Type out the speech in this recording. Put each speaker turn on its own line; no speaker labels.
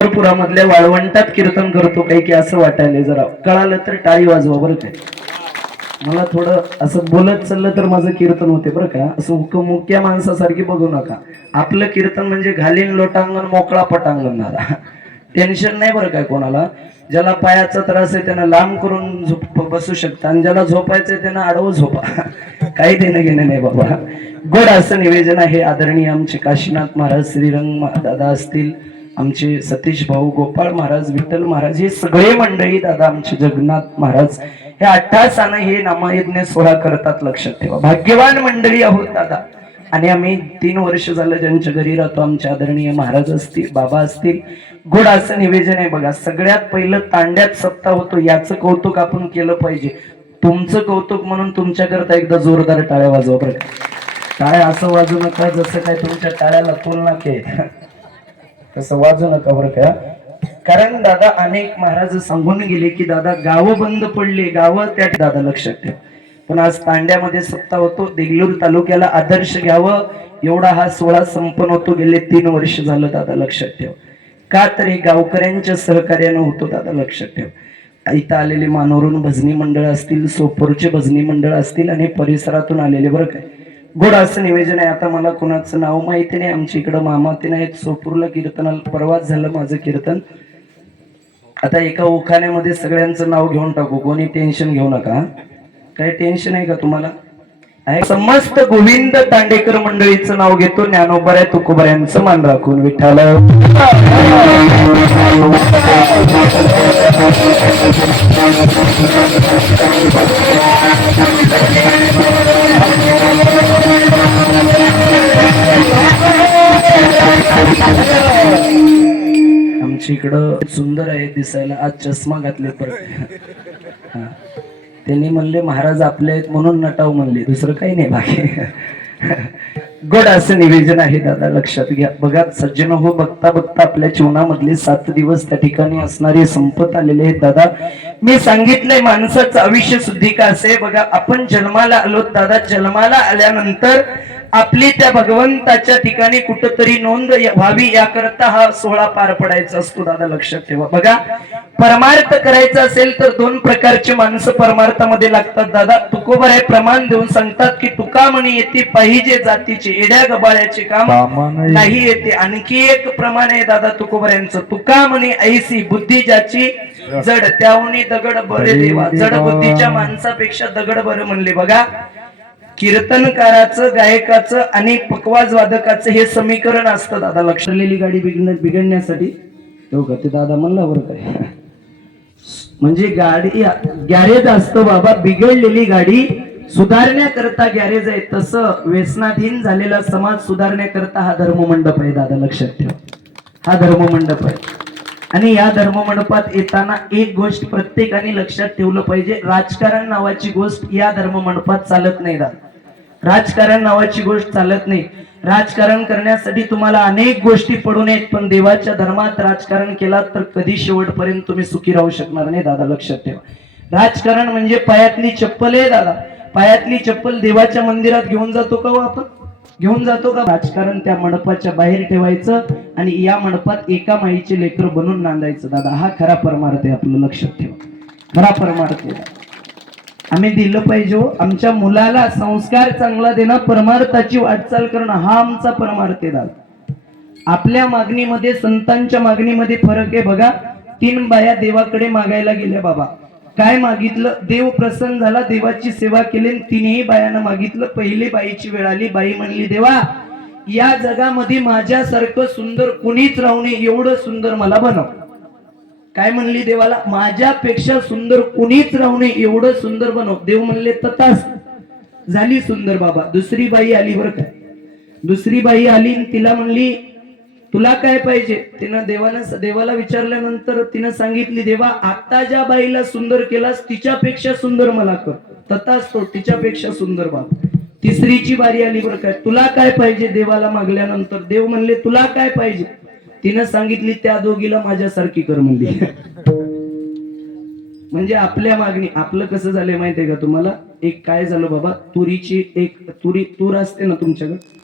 पंढरपुरामधल्या वाळवंटात कीर्तन करतो काही की असं वाटायला जरा. कळालं तर टाळी वाजवा बरं काय मला थोडं असं बोलत चाललं तर माझं कीर्तन होते बरं का? असं हुक- मुक्या माणसासारखी बघू नका. आपलं कीर्तन म्हणजे घालीन लोटांगण मोकळा पटांगण दादा टेन्शन नाही बरं काय कोणाला? ज्याला पायाचा त्रास आहे त्यांना लांब करून झोप बसू शकता आणि ज्याला झोपायचंय त्यांना आडवं झोपा. काही देणं घेणं नाही बाबा. गोड असं निवेदन आहे आदरणीय आमचे काशीनाथ महाराज श्रीरंग दादा असतील. आमचे सतीश भाऊ गोपाळ महाराज विठ्ठल महाराज हे सगळे मंडळी दादा आमचे जगन्नाथ महाराज हे अठ्ठासानं हे नामयज्ञ सोहळा करतात लक्षात ठेवा. भाग्यवान मंडळी आहोत दादा. आणि आम्ही तीन वर्ष झालं ज्यांच्या घरी राहतो आमचे आदरणीय महाराज असतील बाबा असतील. गोड असं निवेदन आहे बघा सगळ्यात पहिलं तांड्यात सप्ताह होतो याचं कौतुक आपण केलं पाहिजे. तुमचं कौतुक म्हणून तुमच्याकरता एकदा जोरदार टाळ्या वाजवा बरं टाळ्या असं वाजू नका जसं काय तुमच्या टाळ्याला तुलना केली तसं वाजू नका बरं का. कारण दादा अनेक महाराज सांगून गेले की दादा गावं बंद पडले गावं त्या दादा लक्षात ठेव. पण आज तांड्यामध्ये सत्ता होतो देगलूर तालुक्याला आदर्श घ्यावं एवढा हा सोहळा संपन्न होतो गेले तीन वर्ष झालं दादा लक्षात ठेव. का तर हे गावकऱ्यांच्या सहकार्यानं होतो दादा लक्षात ठेव. इथं आलेले मानवरून भजनी मंडळ असतील सोपोरचे भजनी मंडळ असतील आणि परिसरातून आलेले बरं काय गोड असं निवेदन आहे. आता मला कोणाचं नाव माहिती नाही. आमच्या इकडं मामा ते नाही सोपूरला कीर्तनाला परवाच झालं माझं कीर्तन. आता एका ओखाण्यामध्ये सगळ्यांचं नाव घेऊन टाकू. कोणी टेन्शन घेऊ नका. काही टेन्शन आहे का तुम्हाला? आहे. समस्त गोविंद तांडेकर मंडळीचं नाव घेतो. ज्ञानोबऱ्या तुकोबऱ्यांचं मान राखून विठ्ठल. आमच्या इकडं सुंदर आहे दिसायला आज चष्मा घातले परत. हा. त्यांनी म्हणले महाराज आपले आहेत म्हणून नटाव म्हणले. दुसरं काही नाही बाकी. गोड असं निवेदन आहे दादा लक्षात घ्या. बघा सज्जन हो बघता बघता आपल्या जीवनामधले सात दिवस त्या ठिकाणी असणारे संपत आलेले आहेत दादा. मी सांगितलंय माणसाचं आयुष्य शुद्धिका असे? बघा आपण जन्माला आलो दादा. जन्माला आल्यानंतर आपली त्या भगवंताच्या ठिकाणी कुठंतरी नोंद या- व्हावी याकरता हा सोहळा पार पडायचा असतो दादा लक्षात ठेवा. बघा परमार्थ करायचा असेल तर दोन प्रकारचे माणसं परमार्थामध्ये लागतात दादा. तुकोबर आहे प्रमाण देऊन सांगतात की तुका म्हणी येते पाहिजे जातीचे एड्या गबाळ्याचे काम नाही. येते. आणखी एक प्रमाण आहे दादा तुकोबर यांचं. तुका म्हणी ऐसी बुद्धी ज्याची जड त्याहुनी दगड बरे देवा. जड बुद्धीच्या माणसापेक्षा दगड बरं म्हणले. बघा कीर्तनकाराचं गायकाचं आणि पकवाज वादकाचं हे समीकरण असतं दादा. लक्षलेली गाडी बिघड बिघडण्यासाठी. तो का? ते दादा म्हणला बरं काय म्हणजे गाडी गॅरेज असतं बाबा. बिघडलेली गाडी सुधारण्याकरता गॅरेज आहे. तसं व्यसनाधीन झालेला समाज सुधारण्याकरता हा धर्ममंडप आहे दादा. लक्षात ठेवा. हा धर्ममंडप आहे. आणि या धर्ममंडपात येताना एक गोष्ट प्रत्येकाने लक्षात ठेवलं पाहिजे. राजकारण नावाची गोष्ट या धर्ममंडपात चालत नाही दादा. राजकारण नावाची गोष्ट चालत नाही. राजकारण करण्यासाठी तुम्हाला अनेक गोष्टी पडून येत पण देवाच्या धर्मात राजकारण केलात तर कधी शेवटपर्यंत तुम्ही सुखी राहू शकणार नाही दादा लक्षात ठेवा. राजकारण म्हणजे पायातली चप्पल आहे दादा. पायातली चप्पल देवाच्या मंदिरात घेऊन जातो का हो आपण? घेऊन जातो का? राजकारण त्या मंडपाच्या बाहेर ठेवायचं आणि या मंडपात एका माईचे लेकर बनून नांदायचं दादा. हा खरा परमार्थ आहे आपलं लक्षात ठेवा. खरा परमार्थ आहे. आम्ही दिलं पाहिजे हो. आमच्या मुलाला संस्कार चांगला देणं परमार्थाची वाटचाल करणं हा आमचा परमार्थ आहे आपल्या मागणीमध्ये संतांच्या मागणीमध्ये फरक आहे बघा. तीन बाया देवाकडे मागायला गेल्या बाबा. काय मागितलं? देव प्रसन्न झाला देवाची सेवा केली आणि तिन्ही बायानं मागितलं. पहिली बाईची वेळ आली बाई म्हणली देवा या जगामध्ये माझ्यासारखं सुंदर कुणीच राहू नये एवढं सुंदर मला बनव. काय म्हणली देवाला? माझ्यापेक्षा सुंदर कुणीच राहू नये एवढं सुंदर बनव. देव म्हणले ततास झाली सुंदर बाबा. दुसरी बाई आली बरं काय दुसरी बाई आली तिला म्हणली तुला काय पाहिजे? तिनं देवानं देवाला विचारल्यानंतर तिनं सांगितली देवा आता ज्या बाईला सुंदर केलास तिच्यापेक्षा सुंदर मला कर. तताच तो तिच्यापेक्षा सुंदर बाब. तिसरीची बारी आली बरं काय तुला काय पाहिजे? देवाला मागल्यानंतर देव म्हणले तुला काय पाहिजे? तिनं सांगितली त्या दोघीला माझ्यासारखी कर म्हणली. म्हणजे आपल्या मागणी आपलं कसं झालंय माहितीये का तुम्हाला? एक काय झालं बाबा? तुरीची एक तुरी तूर असते ना तुमच्याकडे?